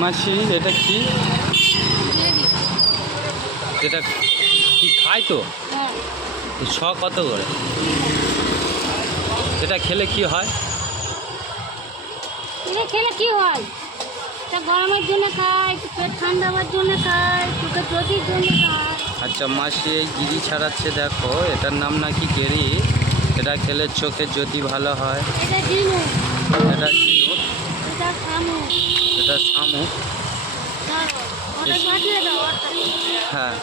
মাসি এটা কি? এটা কি খায় তো? শ কত করে? এটা খেলে কি হয়? এটা খেলে কি হয়? এটা গরমের জন্য খায়, পেট ঠান্ডা হওয়ার জন্য খায়, চোখের জ্যোতির জন্য খায়। আচ্ছা মাসি এই গিরি ছাড়াচ্ছে দেখো, এটার নাম নাকি গেরি। এটা খেলে চোখের জ্যোতি ভালো হয়। এটা ঝিনুক, এটা ঝিনুক, এটা শামুক। এটা শামুক। ওটা পাঠিয়ে দাও। হ্যাঁ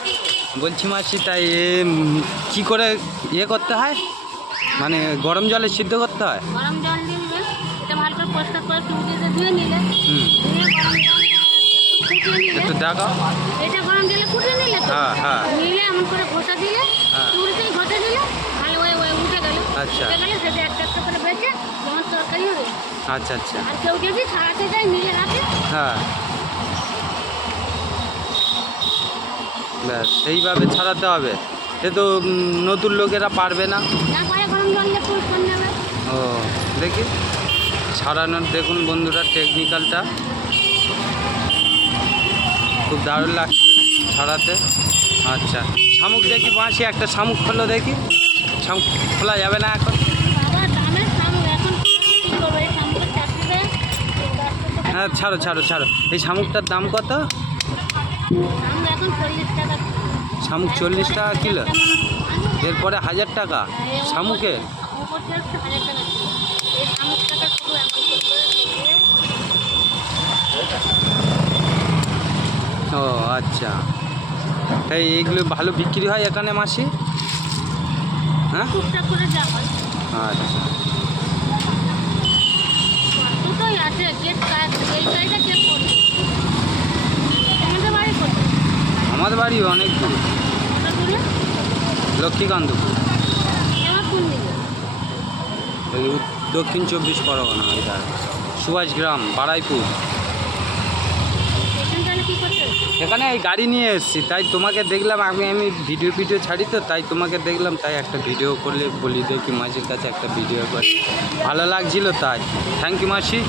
বলছি মাসি তাই কি করে ইয়ে করতে হয়, মানে গরম জলে সিদ্ধ করতে হয়? গরম জল দিয়ে নিলে এটা ভালো করে পরিষ্কার করে চুমকিতে ধুয়ে নিলে, হুম ধুয়ে গরম জল ফুটিয়ে নিলে, একটু দেখাও। এটা গরম জলে ফুটিয়ে নিলে তো হ্যাঁ হ্যাঁ নিলে এমন করে ঘষা দিলে, হ্যাঁ। চুড়িতেই ঘষা দিলে ভালো হয়ে উঠে গেল। আচ্ছা। উঠে গেলে সেটা একটা একটা করে বেঁচে যেমন তরকারি হবে। আচ্ছা আচ্ছা আর কেউ যদি ছাড়াতে যায় নিয়ে রাখে, হ্যাঁ ব্যাস সেইভাবে ছাড়াতে হবে। এ তো নতুন লোকেরা পারবে না। না পারে গরম জল দিয়ে পরিষ্কার নেবে। ও দেখি ছাড়ানোর দেখুন বন্ধুরা টেকনিক্যালটা খুব দারুণ লাগছে ছাড়াতে। আচ্ছা শামুক দেখি মাসি, একটা শামুক খোলো দেখি। শামুক খোলা যাবে না এখন? বাবা দামের শামুক এখন কি করবো? এই শামুকের চাষিতে হ্যাঁ ছাড়ো ছাড়ো ছাড়ো। এই শামুকটার দাম কত? শামুক এখন 40 টাকা। শামুক 40 টাকা কিলো, এরপরে 1000 টাকা শামুকের। উপর থেকে 1000 টাকা ছিল। এই শামুক টাকা শুধু এমন করে ও আচ্ছা তাই এইগুলো ভালো বিক্রি হয় এখানে মাসি? হ্যাঁ টুকটাক করে যা হয়। আচ্ছা দুটোই আছে, কে এই কাজটা কে করবে? আমাদের বাড়ি করবে। আমাদের বাড়ি অনেক দূর, ওটা দূরে লক্ষ্মীকান্তপুর, আমার কোন দিকে? এই দক্ষিণ 24 পরগনা, এটা সুভাষ গ্রাম, বারাইপুর। এখানে তাহলে কী করতে? এখানে এই গাড়ি নিয়ে এসেছি, তাই তোমাকে দেখলাম। আমি ভিডিও ছাড়ি তো, তাই তোমাকে দেখলাম, তাই একটা ভিডিও করলে বলি দেখি মাসির কাছে একটা ভিডিও করে, ভালো লাগছিল তাই। থ্যাংক ইউ মাসি।